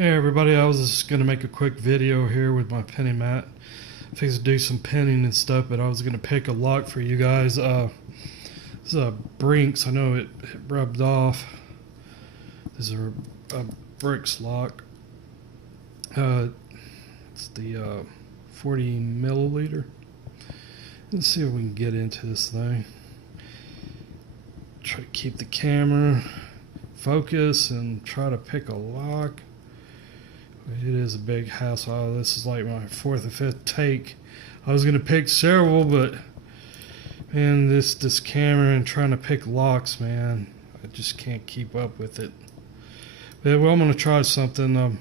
Hey everybody, I was just going to make a quick video here with my penny mat. I think to do some pinning and stuff, but I was going to pick a lock for you guys. This is a brinks. I know it rubbed off. This is a brinks lock. It's the 40 milliliter. Let's see if we can get into this thing. Try to keep the camera focus and try to pick a lock. It is a big hassle. This is like my fourth or fifth take. I was gonna pick several, but man, this camera and trying to pick locks, man, I just can't keep up with it. But well, I'm gonna try something.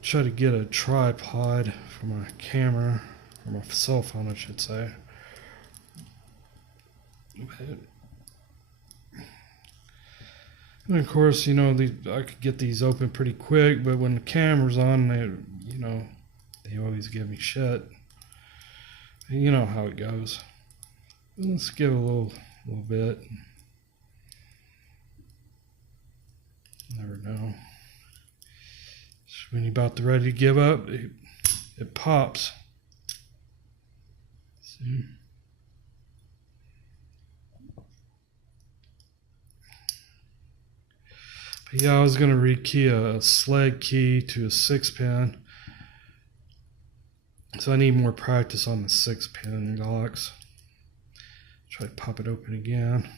Try to get a tripod for my camera, or my cell phone, I should say. And of course, you know, I could get these open pretty quick, but when the camera's on, they always give me shit. You know how it goes. Let's give it a little bit. Never know. When you're about ready to give up, it pops. See? But yeah, I was going to rekey a sled key to a 6-pin. So I need more practice on the 6-pin locks. Try to pop it open again.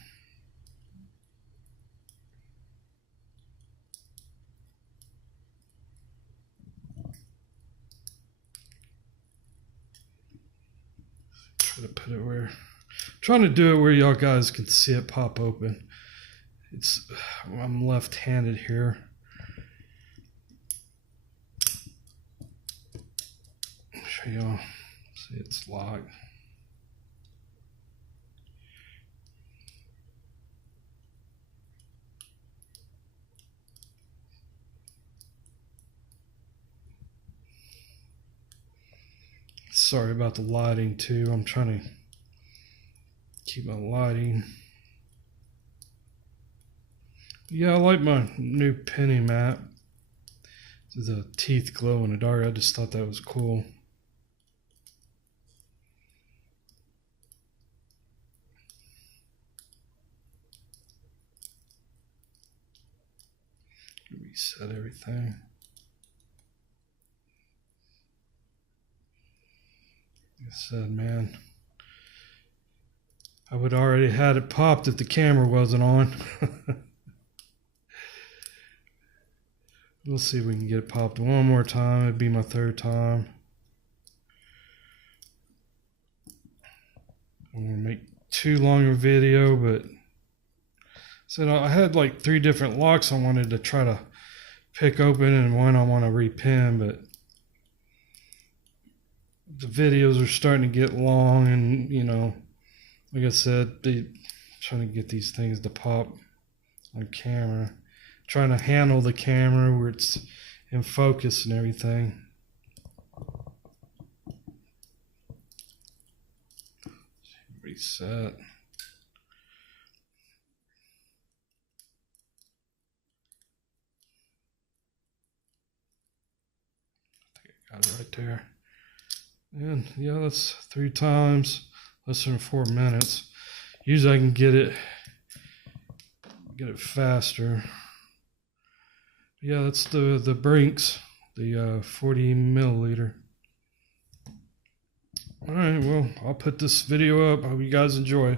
Try to put it where, trying to do it where y'all guys can see it pop open. I'm left-handed here. Show y'all. See, it's locked. Sorry about the lighting too. I'm trying to keep my lighting. Yeah, I like my new penny mat. The teeth glow in the dark. I just thought that was cool. Reset everything. Like I said, man, I would already had it popped if the camera wasn't on. We'll see if we can get it popped one more time. It'd be my third time. I don't want to make too long a video, but so I had like 3 different locks I wanted to try to pick open, and one I want to repin, but the videos are starting to get long, and you know, like I said, trying to get these things to pop on camera. Trying to handle the camera where it's in focus and everything. Reset. I think I got it right there. And yeah, that's 3 times, less than 4 minutes. Usually I can get it faster. Yeah, that's the brinks, the 40 milliliter. All right, well, I'll put this video up. I hope you guys enjoy.